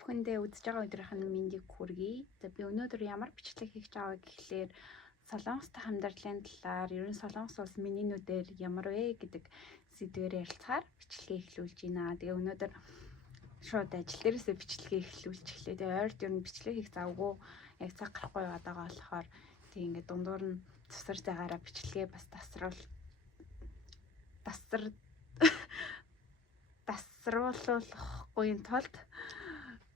бүхэндээ үзэж байгаа өдрийнх нь мэндийг хүргэе. За би өнөөдөр ямар бичлэг хийх гэж байгаа гэхлээр Солонгостой хамдарлалын талаар, ерөн Солонгос улс менюнүүдээр ямар вэ гэдэг сэдвээр ярилцахаар бичлэгээ эхлүүлж байна. Тэгээ өнөөдөр шууд ажил дээрээсээ бичлэгээ эхлүүлж эхлэе. Тэгээ ойрт ер нь бичлэг хийх завгүй яг цаг гарахгүй байгаадаа болохоор тэг ингээд дундуур нь цусар цагаараа бичлэгээ бас тасруулахгүй тулд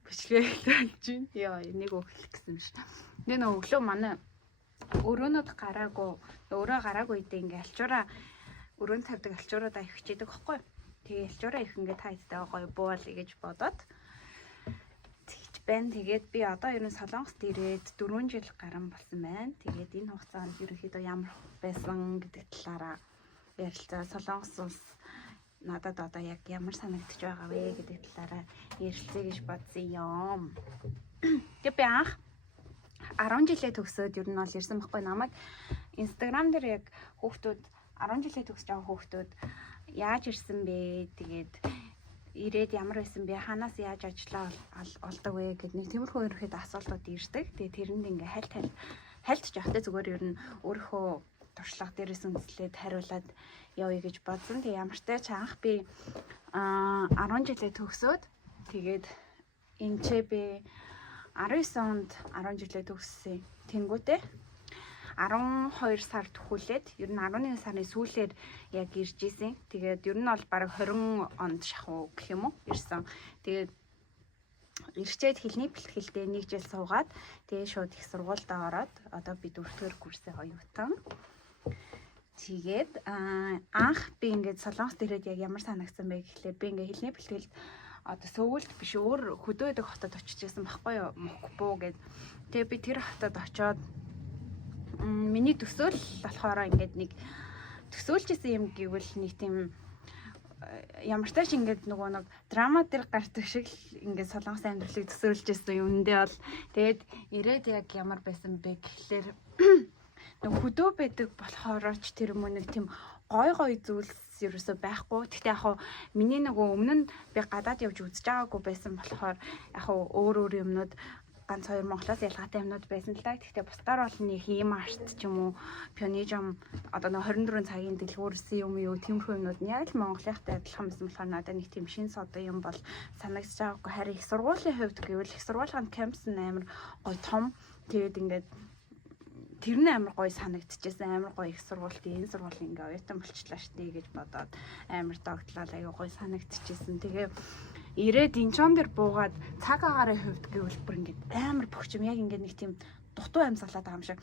бичлэгээ хэлж байна. Яа, нэг өглөх гэсэн шүү. Тэгээ нөө өглөө манай өрөөнөд өөрөө гараагүй дэ ингээ алчуураа өрөөнд тавьдаг алчуураа их хичээдэг байхгүй. Тэгээ алчуураа их ингээ тайцтай гоё буул гэж бодоод тэгж байна. Тэгээд би одоо ер нь Солонгост ирээд 4 жил гарсан болсон байна. Тэгээд энэ хугацаанд ерөнхийдөө ямар байсан гэдэг талаараа ярилцаа. Солонгос улс надад одоо яг ямар санагдаж байгаа вэ гэдэг талаараа ярилцъя гэж бодсон юм. Тэгээ би анх 10 жилээ төгсөөд ер нь бол ирсэн байхгүй. Намайг Instagram дээр яг хүүхдүүд 10 жилээ төгсөж байгаа хүүхдүүд яаж ирсэн бэ? Тэгээд ирээд ямар байсан бэ? Ханаас яаж ажиллаа олдог вэ гэдэг нэг тиймэрхүү ерөөхдөө асуултууд ирдэг. Тэгээд тэрэнд ингээ хальт явахтай зүгээр ер нь өөрийнхөө туршлага дээрээс үндэслээд хариулаад явъя гэж бодсон. Тэгээ ямар ч тач анх би 10 жилээ төгсөөд тэгээд энчээ би 19 онд 10 жилээ төгссөн. Тэнгүүтээ 12 сар төхүүлээд ер нь 11 сарын сүүлээр яг ирж исэн. Тэгээд ер нь бол бараг 20 онд шахуу гэх юм уу ирсэн. Тэгээд ирчээд хэлний бэлтгэлдээ 1 жил суугаад тэгээд шууд их сургуультай ороод одоо би 4-р курсээ оюутан. Тэгээд анх би ингээд Солонгост ирээд яг ямар санагдсан бэ гэхлээр би ингээд хэлний бэлтгэлд одоо Сөүлд биш өөр хөдөө өдөг хотод очиж байсан байхгүй юу? Мокпу гэд. Тэгээ би тэр хотод очоод миний төсөөл болохоор ингээд нэг төсөөлжсэн юм гэвэл нэг тийм ямар ч тач ингээд нөгөө нэг драма дээр гардаг шиг ингээд Солонгосын амьдралыг төсөөлжсэн юм. Үндэ бол тэгээд ирээд яг ямар байсан бэ гэхлээр нэг хөдөө байдаг болохоор ч тэр мөн нэг тийм гой зүйлс ерөөсөө байхгүй. Гэхдээ яг миний нөгөө өмнө нь би гадаад явж үзэж байгаагүй байсан болохоор яг өөр юмнууд ганц 2 Монголоос ялгаатай юмнууд байсан л да. Гэхдээ бусдаар бол нэг ийм арт ч юм уу, пионижм одоо нэг 24 цагийн дэлгүүрсэн юм юу, тиймэрхүү юмнууд нь яг л Монголынхтай адилхан байсан болохоор надад нэг тийм шин содон юм бол санагдаж байгаагүй. Харин их сургуулийн хувьд гэвэл их сургуулийн кампус нь амар гоё том. Тэгээд ингээд тэр нь амар гоё санагдчихсэн. Амар гоё их сургуультай энэ сургууль ингээ оюутан болчлаа штэ гэж бодоод амар догтлол аягүй гоё санагдчихсэн. Тэгээ ирээд энчон дээр буугаад цаг агарын хувьд гэвэл бүр ингээ амар бөхчм яг ингээ нэг тийм дутуу амьсгалаад байгаа юм шиг.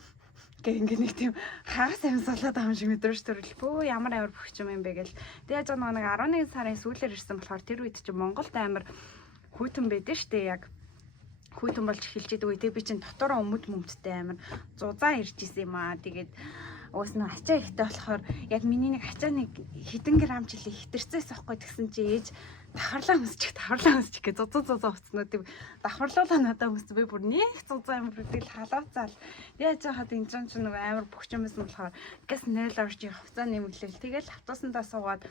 Ингээ нэг тийм хагас амьсгалаад байгаа юм шиг мэдрэмж төрөл. Бөө ямар амар бөхчм юм бэ гэл. Тэгээ яг нэг 11 сарын сүүлээр ирсэн болохоор тэр үед чи Монголд амар хүйтэн байдэн штэ яг. Хүйтэн болж эхэлж идэг үе. Тэг би чинь дотороо өмдтэй амар зузаан ирж исэн юм аа. Тэгээд уус нэг ачаа ихтэй болохоор яг миний нэг ачаа нэг хэдэн грамм жилийн хитэрцээс авахгүй тэгсэн чи ээж давхарлаа өмсчих гэж зузаа уцсноо тийм давхарлуулаа надад өмссөн. Би бүр нэг зузаан амар тэгэл халууцаал. Яаж яхад энэ ч нэг амар бөхчм байсан болохоор газ 0 орж хувцас нэмэглэл. Тэгэл автобусандаа суугаад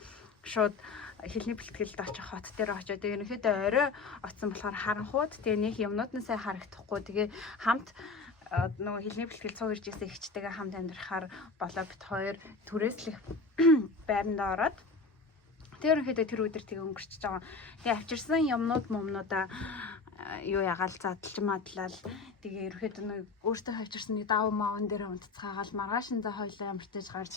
шууд хэлний бэлтгэлд очих хот дээр очиод тэгээ ерөнхийдөө орой оцсон болохоор харанхууд тэгээ нэг юмнууд нь сайн харагдахгүй тэгээ хамт нөгөө хэлний бэлтгэл цуг ирж ирсэн ихчтэйгээ хамт амьдрахаар болоо бит хоёр түрээслэх байранд ороод тэгээ ерөнхийдөө тэр өдөр тэгээ өнгөрчихөж байгаа. Тэгээ авчирсан юмнуудаа юу ягаал задлж мадлал тэгээ ерөөхдөө нэг өөртөө хавчирсан нэг давуу маавн дээр унтцгаагаал маргаашинзаа хойлоо ямартаж гарч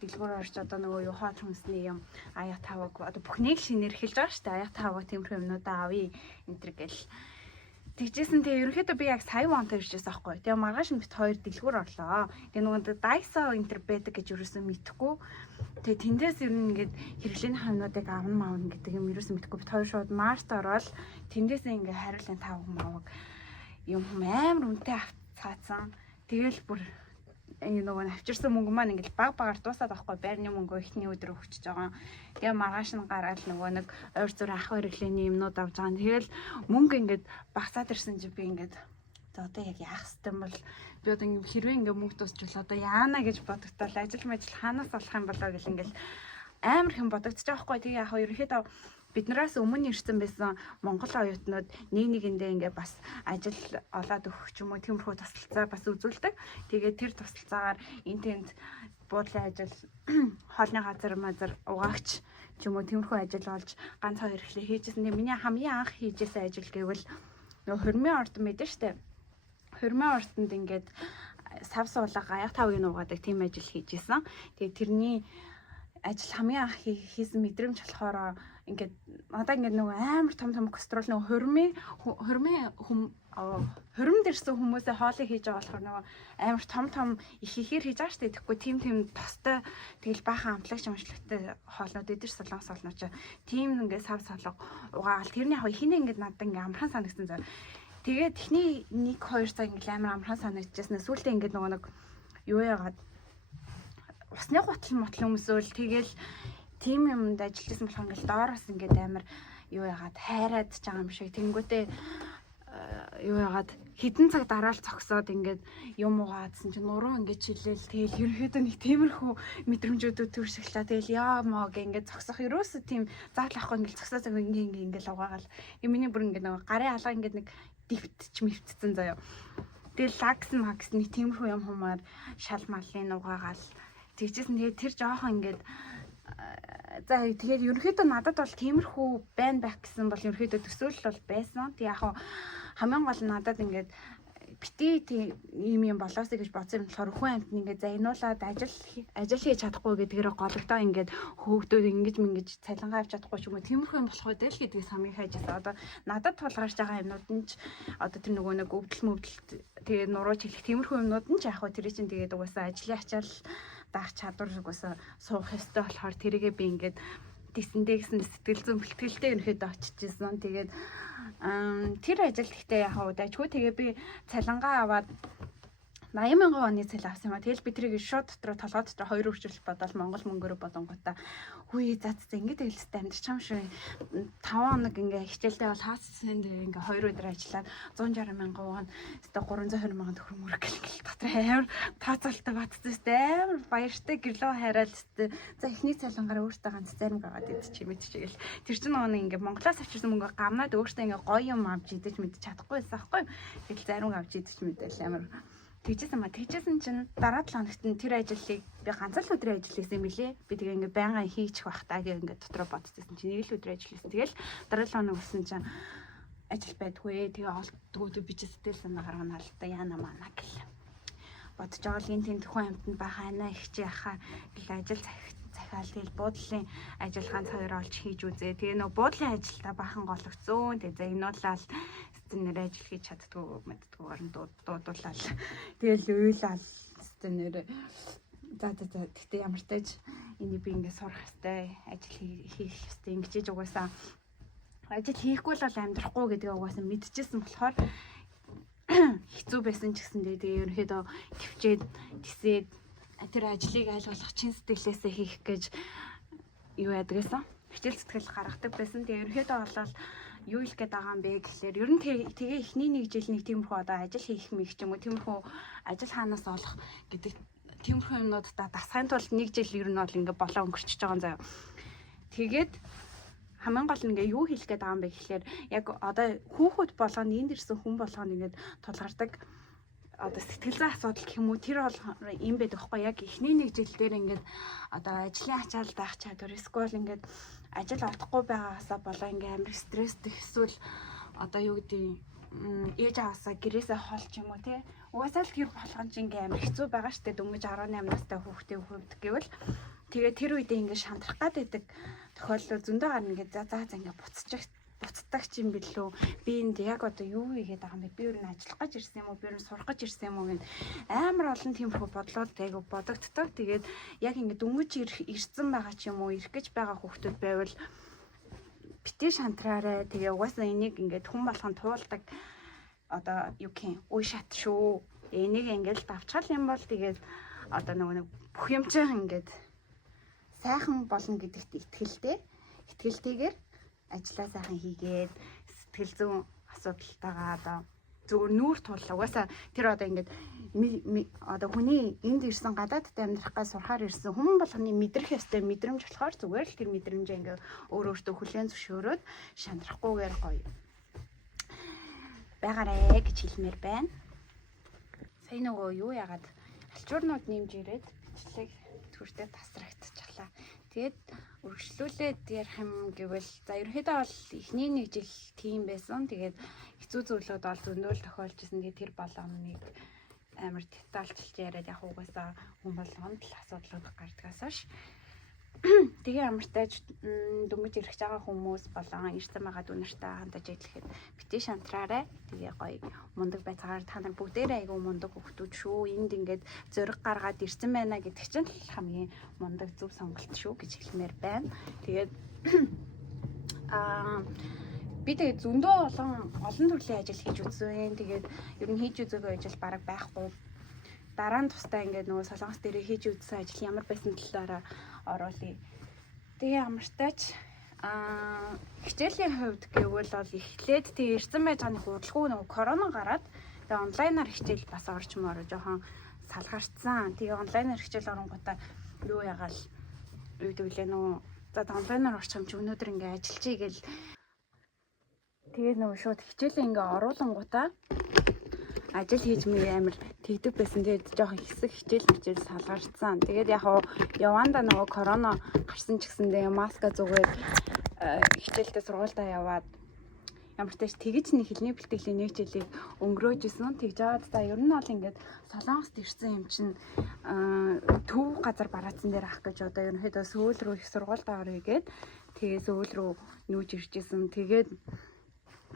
дэлгүүр орж одоо нөгөө юу хоол хүнсний юм аяа таваг одоо бүхнийг шинээр эхэлж байгаа шүү дээ. Аяа таваг тиймэрхүү юмнуудаа авъя энтэр гэл тэгжсэн. Тэгээ ерөөхдөө би яг сая вонтой ирчихсэн аахгүй. Тэгээ маргааш нь бит хоёр дэлгүүр орлоо. Тэгээ нөгөө дайсаа энтер байдаг гэж ерөөсөө мэдэхгүй. Тэгээ тэндээс ер нь ингээд хэрэглээний хамнуудыг авна маавна гэдэг юм ерөөсөө мэдэхгүй. Бит хоёр шууд март ороод тэндээсээ ингээд хариулын тавг маавг юм амар үнэтэй авцаацсан. Тэгээл бүр нөгөө авчирсан мөнгө маань ингээд баг дуусаад байхгүй. Байрны мөнгөө ихний өдөр өгчөж байгаа. Тэгээ маргааш нь гараад нөгөө нэг ойр зур ах хэрэглээний юмнууд авч байгаа. Тэгэл мөнгө ингээд багасаад ирсэн чи би ингээд за одоо яг яах хэвтан бол би одоо ингээд хэрвээ ингээд мөнгө дуусчихвал одоо яана гэж бодогдтол ажил хаанаас болох юм болоо гэл ингээд амар хэм бодогдож байгаа байхгүй. Тэгээ яг ерөнхийдөө биднээс өмнө ирсэн байсан Монгол оюутнууд нэгэндээ ингээ бас ажил олоод өгөх ч юм уу тиймэрхүү тусалцаа бас үзүүлдэг. Тэгээд тэр тусалцаагаар энэ тэнд буудлын ажил хоолны газар угаагч ч юм уу тиймэрхүү ажил олж ганц хоёр ихлэ хийжсэн. Миний хамгийн анх хийжсэн ажил гэвэл нөгөө хормын орд мэдэн штэ. Хормын ордонд ингээд сав суулга гаяг тавыг нуугадаг тийм ажил хийжсэн. Тэгээд тэрний ажил хамгийн анх хийсэн мэдрэмж болохоор ингээд надаа ингээд нөгөө амар том кастрол нөгөө хормон дэрсэн хүмүүсээ хоолыг хийж байгаа болохоор нөгөө амар том их ихээр хийж байгаа штэ. Тэгэхгүй тийм тостой тэгэл баахан амтлагч амшлагтай хоолнууд эдэр солонгос хоолнууд ч тийм ингээд сав солго угаагаал тэрний яг хинэ ингээд надад ингээд амархан санагдсан зав. Тэгээд техний 1-2 цаг ингээд амар амархан санагдчихсан. Сүүлдээ ингээд нөгөө нэг юу яагаад усны гутал өмсөөл тэгэл тийм юмд ажиллажсэн болохоор ингээл доороос ингээд амар юу яагаад хайраад ч байгаа юм шиг тэнгүүтээ юу яагаад хідэн цаг дараа л цогсоод ингээд юм угаадсан чинь нуруу ингээд чилээл тэгэл ерөөдөө нэг тиймэрхүү мэдрэмжүүдүүд төршөглөө тэгэл яа мог ингээд цогсох ерөөсөө тийм заал авахгүй ингээд цогсоод ингээд угаагаал миний бүр ингээд нэг гарын алга ингээд нэг дивтч мөвцсөн заяа тэгэл лагс нэг тиймэрхүү юм хумаар шал малын угаагаал тэгжсэн тэгээд тэр жоохон ингээд за тэгээд ерөнхийдөө надад бол тиймэрхүү байна байх гэсэн бол ерөнхийдөө төсөөлөл бол байсан. Тэг яг хамгийн гол нь надад ингээд бити тийм юм болоосэй гэж бодсон юм болохоор хүн амтны ингээд загнуулаад ажил хийж чадахгүй гэдгээр гологдоо ингээд хөөгдөөд ингэж цалингаа авч чадахгүй ч юм уу тиймэрхүү юм болох үед л гэдгээс хамгийн хайжсан. Одоо надад тулгарч байгаа юмнууд нь ч одоо тэр нөгөө нэг өвдөл тэгээд нуруу чиглэх тиймэрхүү юмнууд нь ч яг хөө тэр чинь тэгээд угаасаа ажлын ачаал даах чадвар угаасаа суух ёстой болохоор тэрийгээ би ингээд тийсэндээ гэсэн сэтгэл зүйн бэлтгэлтэй ерөөдөө очижсэн. Тэгээд тэр ажилд гэхдээ яг удажгүй тэгээ би цалингаа аваад 80,000 оны цалин авсан юм а. Тэгэл би тэрийг шууд дотроо толгой дотор 2 үржил бодоод Монгол мөнгөөр бодонгуудаа хүй зат ингэж хэлстэй амьдч чам шүү 5 хоног ингээ хичээлдээ бол хаасан дээр ингээ 2 өдөр ажиллаад 160,000 вон өстө 320,000 төгрөг мөрөг гэл дотор амар тооцоолтой батцсан өстө амар баяртай гэрлөө хайраад өстө за эхний цалингаар өөртөө ганц зарим гагаад идчих юм идчихгээл тэр чинь нөгөө ингээ Монголоос авчирсан мөнгө гамнаад өөртөө ингээ гоё юм авч идэж мэдчих чадахгүй байсан аахгүй тэгэл зарим авч идчих мэдээл амар тэгжсэн чинь дараа 7 хоногт тэр ажлыг би ганц л өдрийн ажил хийсэн мөлий. Би тэгээ ингээ байнга хийчих бах таа гэ ингээ дотроо бодчихсон чинь нэг л өдрийн ажил хийсэн. Тэгэл дараа 7 хоног өссөн чинь ажил байдгүй. Тэгээ олдгоо би ч сэтгэл санаа гаргана л да яана мана гэл. Бодож байгаа л энэ тэнд хүн амтнд бахана их чи яхаа гэл ажил захиал тэгэл буудлын ажиллагаан цагаар олж хийж үзээ. Тэгээ нөө буудлын ажилдаа бахан гологцсон. Тэгээ загнуулаад нэр ажил хийж чаддгүй мэддгүйгээр нь дуудуулаад тэгэл уйлал нэр за гэхдээ ямар тааж энийг би ингээд сурах хэвээр ажил хийх хэвээр ингэж угаасаа ажил хийхгүй л амьдрахгүй гэдгээ угаасаа мэдчихсэн болохоор хэцүү байсан ч гэсэн тэгээ ерөнхийдөө төвчээд тисээд тэр ажлыг аль болох чин сэтгэлээсээ хийх гэж юу яадаг гэсэн хичээл сэтгэл гаргадаг байсан. Тэгээ ерөнхийдөө болол юу их гээд байгаа юм бэ гэхлээр ер нь тэгээ эхний нэг жил нэг тиймэрхүү одоо ажил хийх мэг ч юм уу тиймэрхүү ажил хаанаас олох гэдэг тиймэрхүү юмнуудаа дасахын тулд нэг жил ер нь бол ингээ болоо өнгөрчихөж байгаа юм заяа. Тэгээд хамгийн гол нь ингээ юу хийх гээд байгаа юм бэ гэхлээр яг одоо хүүхэд болгоно энд ирсэн хүн болгоно ингээд тулгардаг одоо сэтгэл зүйн асуудал гэх юм уу тэр бол юм байдаг байхгүй яг эхний нэг жил дээр ингээд одоо ажлын ачаал даах чадвар эсвэл ингээд ажил олдохгүй байгаагаасаа болоо ингээ амар стресстэй эсвэл одоо юу гэдэг ээж аваасаа гэрээсээ холч юм уу те угаасаа л тэр болгон ч ингээ амар хэцүү байгаа штэ дөнгөж 18 настай хүүхдээ хувьд гэвэл тэгээ тэр үедээ ингээ шантрах гад байдаг тохиолдол зөндөө гарна ингээ за ингээ буцдаг ч юм билүү би энд яг одоо юу хийгээд байгаа юм бэ би ер нь ажиллах гэж ирсэн юм уу би ер нь сурах гэж ирсэн юм уу гэн амар олон тиймэрхүү бодлоод айгу бодогддог тэгээд яг ингэ дөнгөж ирсэн байгаа ч юм уу ирэх гэж байгаа хүүхдүүд байвал битээ шантраарэ тэгээ угаасаа энийг ингээд хүн болгон туулдаг одоо юу гэх үе шат шүү энийг ингээд давчгал юм бол тэгээд одоо нэг бүх юм чинь ингээд сайхан болно гэдэгт итгэлтэйгээр ажлаа сайхан хийгээд сэтгэл зүйн асуудалтайгаа одоо зүгээр нүүр туллаа. Угаасаа тэр одоо ингээд одоо хүний энд ирсэн гадаадд амьдрахгаас сурахаар ирсэн хүмүүс болгоны мэдрэх ёстой мэдрэмж болохоор зүгээр л тэр мэдрэмжээ ингээ өөртөө хүлээн зөвшөөрөөд шантрахгүйгээр гоё байгаарэ гэж хэлмээр байна. Сая нөгөө юу яагаад алчуурнууд нэмж ирээд бичлэг төртөө тасрагдчихлаа. Тэгээд үргэлжлүүлээд ярих юм гэвэл за ерөнхийдөө бол эхний нэг жил тийм байсан. Тэгээд хэцүү зүйлүүд бол зөндөл тохиолж исэн. Тэгээд тэр болгоныг амар детальчилж яриад яг угаасаа хүн болгонд л асуудлууд гардгаас хойш тэгээ амартай дөнгөж ирэх байгаа хүмүүс болон ирсэн байгаа дүүнэртэй хандаж ажиллахад битгий шантраарай. Тэгээ гоё мундаг байцаагаар та нар бүгдээрээ айгүй мундаг хөвгтүүд шүү. Энд ингээд зөриг гаргаад ирсэн байна гэдэг чинь хамгийн мундаг зөв сонголт шүү гэж хэлмээр байна. Тэгээд би тэгээ зөндөө олон төрлийн ажил хийж үзсэн. Тэгээд ер нь хийж үзээгүй ажил бараг байхгүй. Дараа нь тусдаа ингээд нөгөө солонгос дээрээ хийж үзсэн ажил ямар байсан талаараа оруулъя. Тэгээ амартайч хичээлийн хувьд гэвэл бол эхлээд тий ирсэн байж байгаа нэг удалгүй нөгөө корона гараад тэгээ онлайнаар хичээл бас орж жоохон салгарцсан. Тэгээ онлайнаар хичээл оронгуудаа юу ягаал юу гэвэл нөгөө за онлайнаар орчих юм чи өнөөдөр ингээ ажиллачий гэл тэгээ нөгөө шууд хичээлээ ингээ оруулангуудаа ажил хийж мэе амир тэгдэг байсан. Тэгээд жоохон хэсэг хичээл салгарцсан. Тэгээд яг яванда нөгөө корона гарсан ч гэсэндээ маска зүгээд хичээлдээ сургуультай яваад ямар ч тааш тэгж нэг хэлний бэлтгэлийн нэг жилийг өнгөрөөж исэн. Тэгж аваад за ер нь бол ингээд солонгост ирсэн юм чинь төв газар бараацсан дээр ах гэж одоо ерөнхийдөө Сөүл рүү их сургуультай орё гээд тэгээ Сөүл рүү нүүж ирж исэн. Тэгээд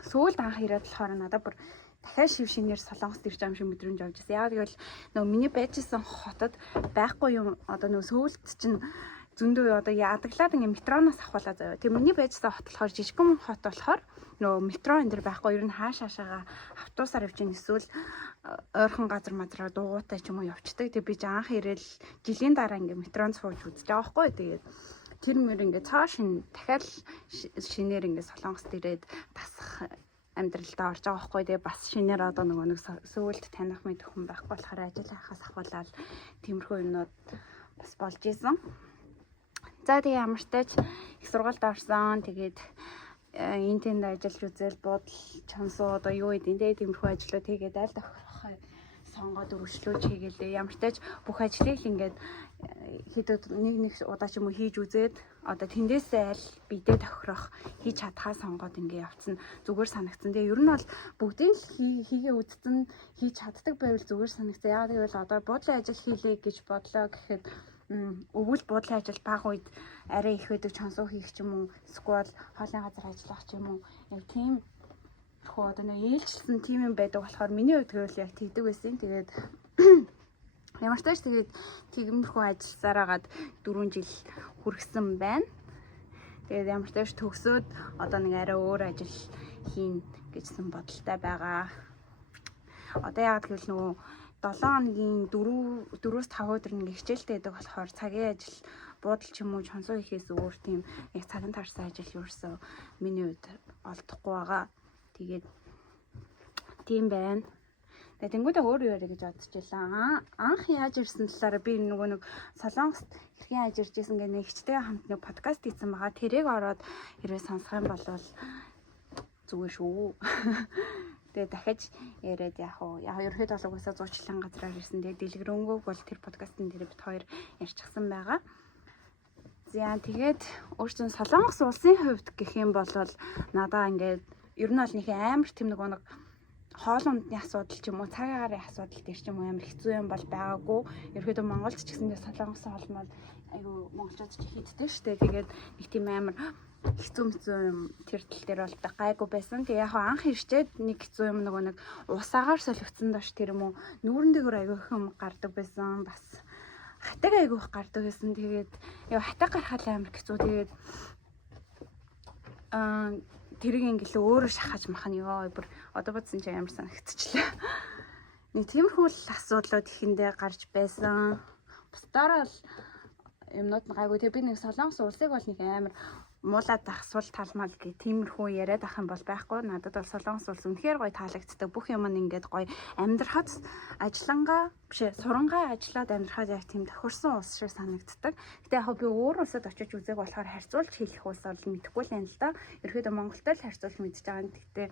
Сөүлд анх ирээд болохоор надад бүр дахиад шив шинээр солонгост ирж байгаа юм шиг мэдрэмж авч ирсэн. Яг тэгвэл нөгөө миний байжсэн хотод байхгүй юм одоо нөгөө Сөүлд чинь зөндөө одоо яадаглаад ингээ метроноос авахлаа заяа. Тэг миний байжсан хот болохоор жижигхэн хот болохоор нөгөө метро энэ дэр байхгүй. Ер нь хаашаага автобусаар явж ийн эсвэл ойрхон газар мадраа дуугуутай ч юм уу явцдаг. Тэг би анх ирээл жилийн дараа ингээ метронд сууж үзлээ байхгүй. Тэгээд тэр мөр ингээ цаа шин дахиад шинээр ингээ солонгост ирээд тасах амьдралдаа орж байгаа байхгүй. Тэгээ бас шинээр одоо нэг Сөүлд таних мэд хүн байхгүй болохоор ажил хайхаас ахвалаад тиймэрхүү юмнууд бас болж исэн. За тэгээ ямартайч их сургуульд орсон. Тэгээд энэ тэнд ажиллаж үзэл буудал чансуу одоо юу гэдэг энэ тиймэрхүү ажлууд хийгээд аль тохиолох сонгоод өргөжлүүлж хийгээл ямартайч бүх ажлыг ингээд хэдүүд нэг удаа ч юм уу хийж үзээд одоо тэндээсээ аль бидээ тохирох хийж чадхаа сонгоод ингээ явцсан зүгээр санагдсан. Тэгээ ер нь бол бүгдийг хийгээ үзсэн хийж чаддаг байвал зүгээр санагдсан. Яг тэгвэл одоо буудлын ажил хийлээ гэж бодлоо гэхэд өвөл буудлын ажил баг үед арай их байдаг чансуу хийх ч юм уу эсвэл хоолны газар ажиллах ч юм уу яг тийм одоо нэг ээлжилсэн тийм юм байдаг болохоор миний хувьд гэвэл яг тэгдэг байсан. Тэгээд ямар ч тааш тэгээд тиймэрхүү ажилласараагаад 4 жил хүргэсэн байна. Тэгээд ямар ч тааш төгсөөд одоо нэг арай өөр ажил хийн гэжсэн бодолтой байгаа. Одоо яг гэвэл нөгөө 7 хоногийн 4-5 өдөр нэг хичээлтэй байдаг болохоор цагийн ажил буудал ч юм уу чонсоо хийхээс өөр тийм яг цагийн тарсан ажил юурсан миний хувьд олдохгүй байгаа. Тэгээд тийм байна. Тэгээд тэнгуүдээ өөр юу яриа гэж бодчихлаа. Анх яаж ирсэн талаараа би нөгөө нэг солонгост хэрхэн яаж ирж ирсэн гэх нэг хчтэйгээ хамт нэг подкаст хийсэн байгаа. Тэрийг ороод хэрвээ сонсох юм бол зүгээр шүү. Тэгээд дахиж яриад яг ерөөд бол угаасаа зуучлан газраар ирсэн. Тэгээд дэлгэрэнгүй бол тэр подкастын дээр бит хоёр ярьчихсан байгаа. За тэгээд өөрчн солонгос улсын хувьд гэх юм бол надаа ингээд ер нь бол нэг амар тийм нэг хоолундны асуудал ч юм уу цагаагаар асуудал дээр ч юм уу амар хэцүү юм бол байгаагүй. Ерөөдөө Монголд ч гэсэндээ солонгос хоолмол айгу монголчууд ч хийдтэй штэ. Тэгээд нэг тийм амар хэцүү юм тэр тал дээр бол гайгүй байсан. Тэгээ яг анх ирчээд нэг хэцүү юм нэг усаагаар солигдсон доош тэр юм уу нүүрэн дээгүүр айгу их юм гардаг байсан. Бас хатаг айгу их гардаг байсан. Тэгээд яа хатаг гарахад амар хэцүү. Тэгээд тэрийг ингээл өөрөө шахаж мах нь ёо бүр одоо бодсон чинь ямар санагдчихлаа. Нэг тиймэрхүү асуудлууд ихэндээ гарч байсан. Бусдаараа л юмнууд нь гайгүй. Тэгээ би нэг Солонгос улсыг бол нэг амар муулаад ахсвал талмал гэх тиймэрхүү яриад ах юм бол байхгүй. Надад бол Солонгос улс үнэхээр гоё таалагддаг. Бүх юм нь ингээд гоё амьдрахад ажиллангаа биш сурангаа ажиллаад амьдрахад яг тийм тохирсон улс шиг санагддаг. Гэтэ яг би өөр улсад очиж үзег болохоор харьцуулж хэлэх улс бол мэдэхгүй л юм л да. Ерөөдөө Монголтой л харьцуулж мэдж байгаа. Гэтэ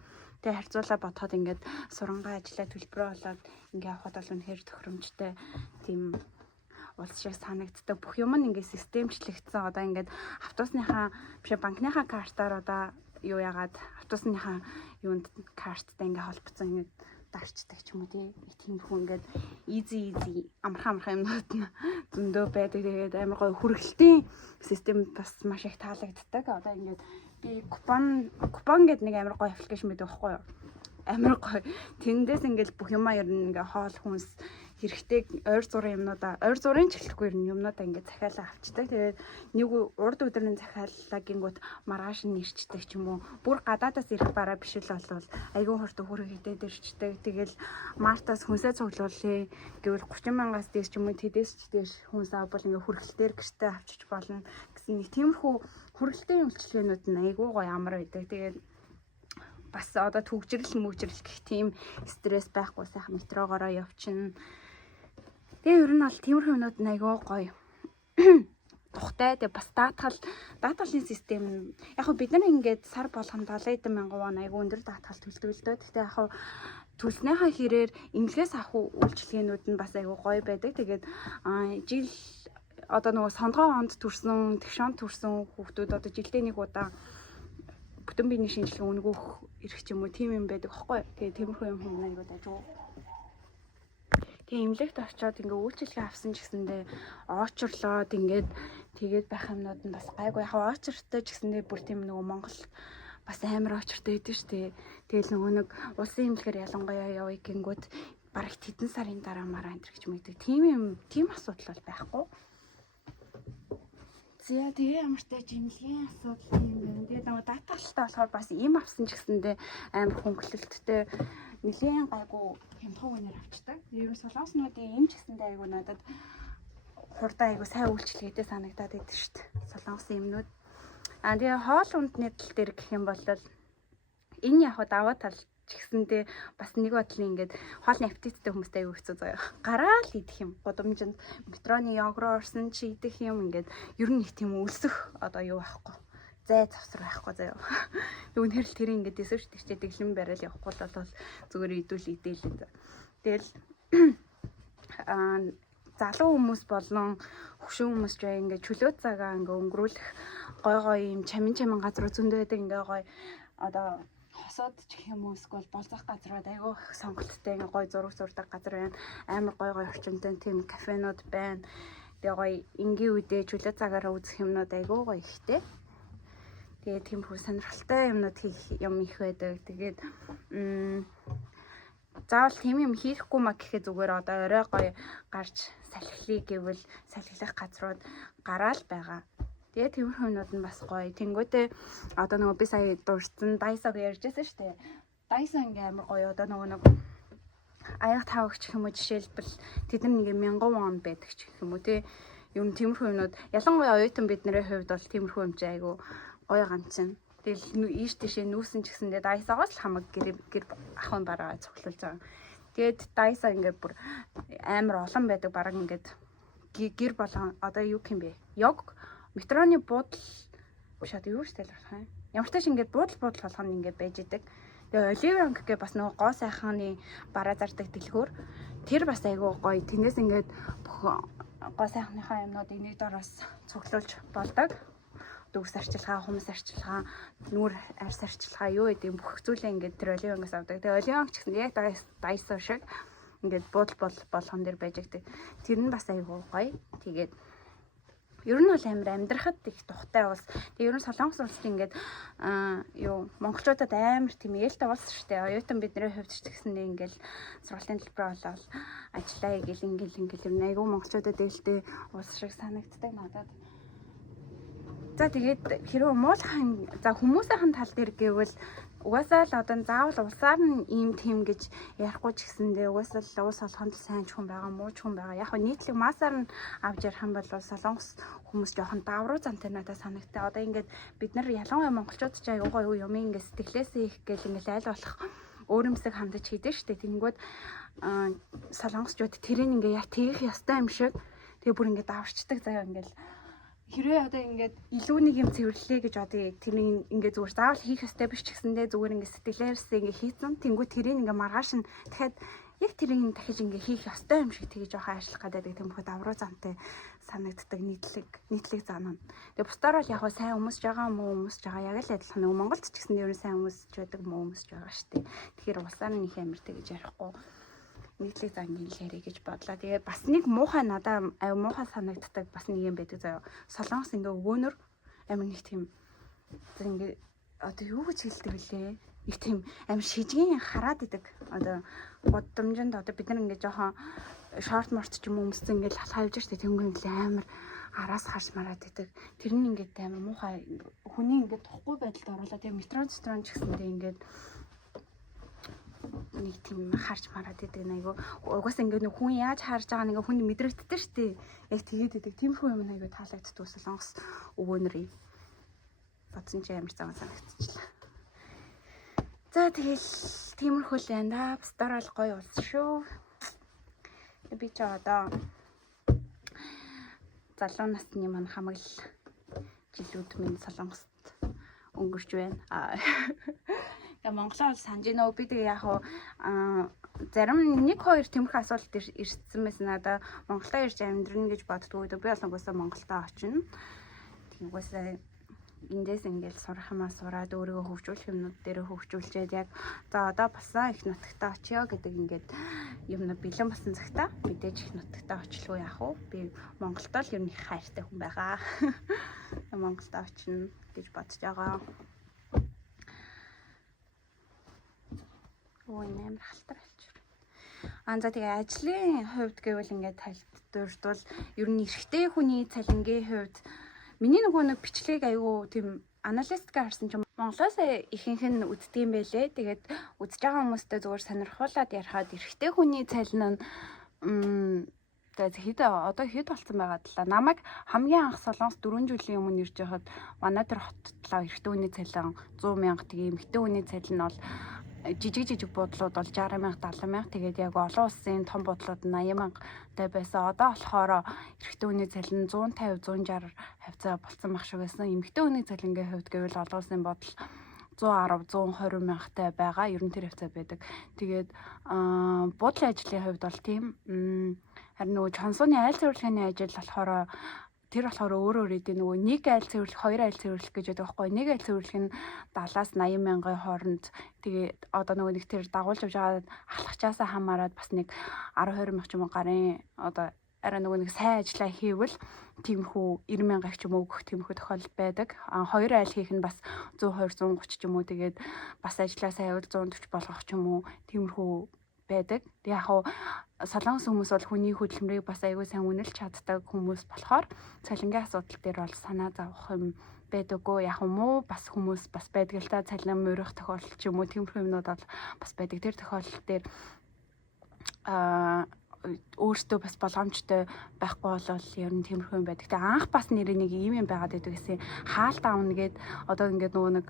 тэгээ харьцуулаа бодоход ингээд сурангаа ажиллаад төлбөрөө болоод ингээд явахад бол үнэхээр тохиромжтой тийм улс шиг санагддаг. Бүх юм нь ингээд системчлэгдсэн. Одоо ингээд автобусныхаа биш банкныхаа картаар одоо юу яагаад автобусныхаа юунд карттай ингээд холбоцсон ингээд дарчдаг ч юм уу тиймэрхүү ингээд easy амархан юмнууд нь зөндөө байдаг. Тэгээд амар гоё хүргэлтийн систем бас маш их таалагддаг. Одоо ингээд би купон гэдэг нэг амар гоё аппликейшн байдаг байхгүй юу? Амар гоё. Тэндээс ингээд бүх юмаа ер нь ингээд хоол хүнс хэрэгтэй ойр зургийн юмнуудаа ойр зургийн ч хэлэхгүй юмнуудаа ингээд захиалаа авчдаг. Тэгээд нэг урд өдрийн захиаллаа гингүүт маргааш нь ирчдэг ч юм уу. Бүр гадаадаас ирэх бараа биш л болвол айгүй хурд хүрээдээд ирчдэг. Тэгэл мартаас хүнсээ цуглуулъя гэвэл 30,000-аас дээш ч юм уу тэдээс ч дээш хүнс авбал ингээд хүргэлтээр гэртээ авчиж болно гэсэн нэг тиймэрхүү хүргэлтийн үйлчилгээнүүд нь айгүй гоё амар байдаг. Тэгээд бас одоо төгжрэл мөгжрэл гэх тийм стресс байхгүй сайхан метрогоороо явчихна. Тэгээ ер нь бол тиймэрхүү юмнууд айгүй гоё. Тухтай тэгээ бас даатгалын систем яг хөө бид нар ингээд сар болгоно 70,000 вон айгүй өндөр даатгал төлдөг л дөө. Гэхдээ яг хөө төлснөхийн хэрээр эмнэлгээс авах үйлчилгээнүүд нь бас айгүй гоё байдаг. Тэгээд жил одоо нөгөө сонгоо онд төрсөн, тэгш онд төрсөн хүүхдүүд одоо жилдээ нэг удаа бүтэн биений шинжилгээ өнгөөх ирэх ч юм уу тийм юм байдаг аахгүй. Тэгээ тиймэрхүү юм айгүй дажгүй. Тэгээ эмнэлэгт очиод ингээ үйлчилгээ авсан ч гэсэндээ очрлоод ингээд тэгээд байх юмнууд нь бас гайгүй. Яг очртой ч гэсэндээ бүр тийм нөгөө Монгол бас амар очртой байдаг шүү дээ. Тэгэл нөгөө нэг улсын эмнэлгээр ялангуяа явъя гингүүд бараг хэдэн сарын дараа мараа энэ гэж мэддэг. Тийм асуудал бол байхгүй. За тэгээ ямар ч тач эмнэлгийн асуудал юм байна. Тэгээд нөгөө даатгалтай болохоор бас им авсан ч гэсэндээ амар хөнгөлөлттэй нэлийн гайгүй хямдхан үнээр авчдаг. Ер нь солонгоснуудын им ч гэсэндээ айгүй надад хурдан айгүй сайн үйлчлэгээтэй санагдаад байдаг шүү дээ. Солонгосын имнүүд. Тэгээ хоол ундны тал дээр гэх юм бол энэ яг даваа тал ч гэсэндээ бас нэг бодлын ингээд хоолны аппетиттэй хүмүүстэй айгүй хэцүү заяа. Гараа л идэх юм. Гудамжинд метроны явгруу орсон чи идэх юм ингээд ер нь их тийм өлсөх одоо юу байхгүй. Зай завсар байхгүй заяа. Үүнээр л тэр ингээд дэсвэр тийчээ дэглэм барайл явахгүй бол зүгээр идүүл идээлээ. Тэгэл залуу хүмүүс болон хөвшин хүмүүс ч ингээд чөлөө цагаа ингээд өнгөрүүлэх гой юм чамин газруу зөндөө байдаг ингээд гой одоо хосоод ч гэх юм уу эсвэл болзах газрууд айгүй их сонголттой ингээ гоё зураг зурдаг газар байна. Амар гоё орчинтой тийм кафенууд байна. Тэгээ гоё энгийн үедээ чөлөө цагаараа үзэх юмнууд айгүй гоё ихтэй. Тэгээ тиймэрхүү сонирхолтой юмнууд юм их байдаг. Тэгээд заавал тийм юм хийхгүй маа гэхэд зүгээр одоо орой гоё гарч салхилъя гэвэл салхилах газрууд гараал байгаа. Тэгээ тиймэрхүү юмнууд нь бас гоё. Тэнгүүтээ одоо нөгөө би сая дурдсан Daiso гэж ярьжсэн шүү дээ. Daiso ингээм амар гоё. Одоо нөгөө нэг аяг тавагч гэх юм уу жишээлбэл тэд нар нэг 1000 вон байдаг ч гэх юм уу тий. Юм тиймэрхүү юмнууд ялангуяа оюутан бидний хувьд бол тиймэрхүү юм чи айгу гоё ганцхан. Тэгэл ийш тийшээ нүүсэн ч гэсэндээ Daiso-гоос л хамаг гэр ахын бараа цуглуулж байгаа. Тэгээд Daiso ингээд бүр амар олон байдаг. Бараг ингээд гэр болон одоо юу юм бэ? Йог метроны буудал биш одоо юу штэ л болох юм. Ямар ч тааш ингээд буудал болгоно ингээд байж идэг. Тэгээ Оливер гэх бас нөгөө гоо сайхны бараа зардаг дэлгүүр. Тэр бас айгүй гоё. Тэндээс ингээд бүх гоо сайхныхаа юмнуудыг нэг дороос цуглуулж болдог. Дүрс арчилгаа, хүмүүс арчилгаа, нүур арьс арчилгаа юу гэдэг бүх зүйлээ ингээд тэр Оливенгаас авдаг. Тэгээ Оливенг ч гэсэн яг Daiso шиг ингээд буудал болгон дээр байж байгаа. Тэр нь бас айгүй гоё. Тэгээд ер нь бол амар амьдрахад их тухтай улс. Тэгээ ер нь Солонгос улс ингээд юу монголчуудад амар тийм ээлтэй улс шүү дээ. Оюутан бидний хувьд ч гэсэндээ ингээд сургалтын төлбөр болоод ажиллая гэл ингээл ер нь айгүй монголчуудад ээлтэй улс шиг санагддаг надад. За тэгээд хэрвээ муулахын за хүмүүсийн тал дээр гэвэл Угаасаа л одоо заавал улсаар нь ийм тим гэж ярихгүй ч гэсэндээ угаасаа л уус солонгонд сайн ч хүн байгаа, муу ч хүн байгаа. Яг нь нийтлэг массаар нь авч ярих юм бол солонгос хүмүүс жоохон давруу зантай надад санагтаа. Одоо ингээд бид нар ялангуяа монголчууд ч аягүй гоё юм ингээд сэтгэлээсээ их гэл ингээд айл болох өөрөмсөг хандаж хийдэж штэ. Тэнгүүд солонгосчууд тэрийг ингээд яг тээх ёстой юм шиг тэгээ бүр ингээд даварчдаг заяа ингээд хэрвээ одоо ингээд илүү нэг юм цэвэрлэе гэж одоо тэрийг ингээд зүгээр заавал хийх ёстой биш ч гэсэндээ зүгээр ингээд сэтгэлээрсээ ингээд хийцэн тэнгуү тэрийг ингээд маргааш нь дахиад яг тэрийг дахиж ингээд хийх ёстой юм шиг тэгж жоохон ажиллах гэдэг тэмхүү давруу зантай санагддаг нийтлэг зан нь. Тэгээ бусдаар бол яг сайн өмсөж байгаа муу өмсөж байгаа яг л адилхан нэг Монголд ч гэсэн ер нь сайн өмсөж байдаг муу өмсөж байгаа шүү дээ. Тэгэхээр улсаар нь их амар тэгж ярихгүй нийтлэг зангийн лэрэ гэж бодлоо. Тэгээ бас нэг муухай надад муухай санагддаг бас нэг юм байдаг заяа. Солонгос ингээ өвгөнөр амар нэг тийм ингээ одоо юу гэж хэлдэг вүлээ? Нэг тийм амар шижгийн хараад идэг. Одоо гудамжинд одоо бид нар ингээ жоохон шорт морт ч юм уу өмссөн ингээ алхавж штэ тэнгуү ингээ амар араас харж мараад идэг. Тэр нь ингээ амар муухай хүний ингээ тухгүй байдалд оруулаад тэгээ метрон ч гэсэндээ ингээ нэг тийм харж мараад идэг айгу угаас ингээд нэг хүн яаж харж байгаа нэг хүн мэдрэгддэг шүү дээ. Яг тэгээд идэг. Тиймэрхүү юм айгу таалагддаг солонгос өвгөнөрий. Бодсон чи амар цаа санагдчихлаа. За тэгэл тиймэрхүү л байна да. Бусдаар бол гоё улс шүү. Би ч одоо залуу насны маань хамаг л жилүүд минь солонгост өнгөрч байна. Монголоо санаж нөө би тэгээ яг зарим 1-2 тэмхэх асуулт ирсэн байсан надаа Монголоо ирж амьдрна гэж боддгоо. Би бол угаасаа Монголдоо очино. Тийм угаасаа эндээс ингээл сурах юмаа сураад өөрийгөө хөгжүүлэх юмнууд дээр хөгжүүлчихэд яг за одоо басан их нутагтаа очиё гэдэг ингээд юмнууд бэлэн басан цагтаа мэдээж их нутагтаа очлоо яах вэ? Би Монголдоо л ер нь их хайртай хүн байгаа. Монголдоо очино гэж бодож байгаа. Ой нэмэр халтар болчих. За тэгээ ажлын хувьд гэвэл ингээд тайлбарлавал ер нь эрэгтэй хүний цалингийн хувьд миний нөгөө нэг бичлэгийг айгүй тийм аналитикээр харсан чинь Монголоос ихэнх нь үздэг юм байлээ. Тэгээд үзэж байгаа хүмүүстээ зүгээр сонирхуулаад ярихад эрэгтэй хүний цалин нь тэгээд одоо хэд болсон байгаад л намайг хамгийн анх Солонгос 4 жилийн өмнө ирж байхад манай тэр хоттлоо эрэгтэй хүний цалин 100,000 тэгээ эмэгтэй хүний цалин нь бол жижиг буудлууд бол 60,000 70,000 тэгээд яг олон улсын том буудлууд 80,000-тай байсан. Одоо болохоор эрэгтэй хүний цалин 150 160 хавцаа болсон байх шиг байсан. Эмэгтэй хүний цалингийн хувьд гэвэл олон улсын буудлал 110 120,000-тай байгаа. Ер нь тэр хавцаа байдаг. Тэгээд буудлын ажлын хувьд бол тийм харин нөгөө чонсооны айл цэвэрлэхний ажил болохоор тэр болохоор өөр идэв нөгөө нэг айл цэвэрлэх, хоёр айл цэвэрлэх гэж байдаг байхгүй. Нэг айл цэвэрлэх нь 70-аас 80,000-ын хооронд. Тэгээд одоо нөгөө нэг тэр дагуулж явж байгаа ахлагчаасаа хамаарад бас нэг 10-20,000 ч юм уу гарын одоо арай нөгөө нэг сайн ажиллаа хийвэл тиймэрхүү 90,000 ч юм уу өгөх тиймэрхүү тохиолдол байдаг. Хоёр айл хийх нь бас 120 130 ч юм уу тэгээд бас ажиллаа сайн явал 140 болгох ч юм уу тиймэрхүү байдаг. Тэг яг хуу солонгос хүмүүс бол хүний хөдөлмөрийг бас аягүй сайн үнэлж чаддаг хүмүүс болохоор цалингийн асуудал дээр бол санаа зовох юм байдаггүй. Яг муу бас хүмүүс бас байдаг л та цалин мөрөх тохиолдол ч юм уу тиймэрхүү юмнууд бол бас байдаг. Тэр тохиолдол дээр өөртөө бас боломжтой байхгүй болол ер нь тиймэрхүү юм байдаг. Тэг анх бас нэр нэг ийм юм байгаад байдаг гэсэн хаалт аавна гэд одоо ингээд нөгөө нэг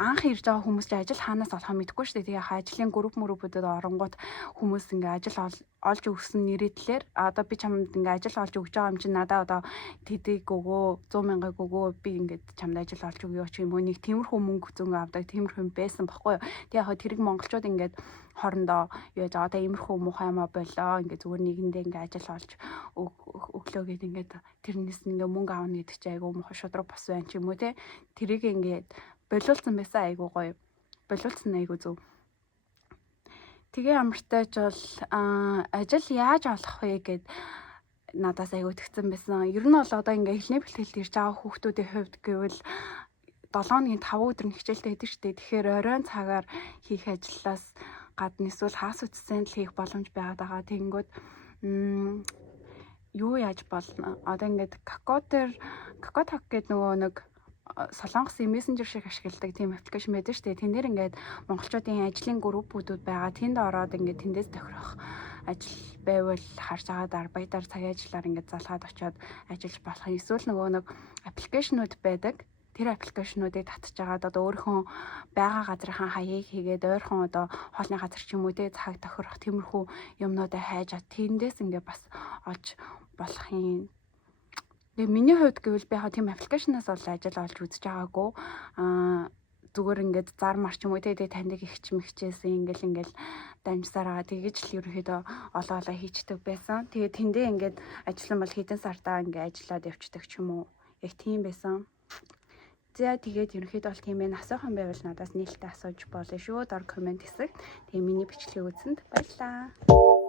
анх ирж байгаа хүмүүс ажил хаанаас олох мэдгүй шүү дээ. Тэгээ ажлын группүүдэд оронгууд хүмүүс ингээ ажил олж өгсөн нэрийдлэр одоо би чамд ингээ ажил олж өгч байгаа юм чинь надаа одоо тэдэг өгөө 100,000 өгөө би ингээд чамд ажил олж өгөө ч юм уу нэг тиймэрхүү мөнгө зөнгө авдаг тиймэрхүү байсан баггүй юу. Тэгээ яг тэрэг монголчууд ингээд хоорондоо юу яаж одоо иймэрхүү муухай юмаа болоо ингээ зүгээр нэгэндээ ингээ ажил олж өглөө гээд ингээд тэрнээс ингээ мөнгө аавна гэдэг чинь айгүй муухай шудраг бос байна ч юм уу те. Тэрийг ингээд болиулсан байсан айгуу гоё. Болиулсан айгуу зөв. Тэгээ амартай ч бол ажил яаж олох вэ гэд надаас айгуу тэгсэн байсан. Ер нь бол одоо ингээ эхлэний бэлтгэлд ирж байгаа хүүхдүүдийн хувьд гэвэл 7 хоногийн 5 өдөр хичээлтэй байдаг шүү дээ. Тэгэхээр оройн цагаар хийх ажлаас гадна эсвэл хагас үтсэнд л хийх боломж байгаад байгаа. Тэгэнгүүт юу яаж болно? Одоо ингээд какотак гэдэг нөгөө нэг Солонгосын мессенжер шиг ашигладаг тийм аппликейшн байдаг шүү дээ. Тэн дээр ингээд монголчуудын ажлын группүүдүүд байгаа. Тэнд ороод ингээд тэндээс тохирох ажил байвал харж агаад баядар цагийн ажиллаар ингээд залгаад очиод ажиллаж болох юм. Эсвэл нөгөө нэг аппликейшнүүд байдаг. Тэр аппликейшнуудыг татж агаад одоо өөрийнхөө байгаа газрынхаа хаягийг хийгээд ойрхон одоо хоолны газар ч юм уу те цаг тохирох тиймэрхүү юмнуудаа хайж тэндээс ингээд бас олж болох юм. Тэгээ миний хувьд гэвэл би яг тийм аппликейшнаас бол ажил олж үзэж байгаагүй. Зүгээр ингээд зар марч юм уу тэгээ таньдаг ихч мэгчээсэн ингээл дамжсараа тэгэж л ерөнхийдөө олоолаа хийчдэг байсан. Тэгээ тэндээ ингээд ажиллан бол хэдэн сартаа ингээд ажиллаад явцдаг ч юм уу. Яг тийм байсан. За тэгээд ерөнхийдөө бол тийм ээ, асуухан байвал надаас нээлттэй асууж болно шүү. Дор комент хэсэг. Тэгээ миний бичлэгийг үзсэнд баярлалаа.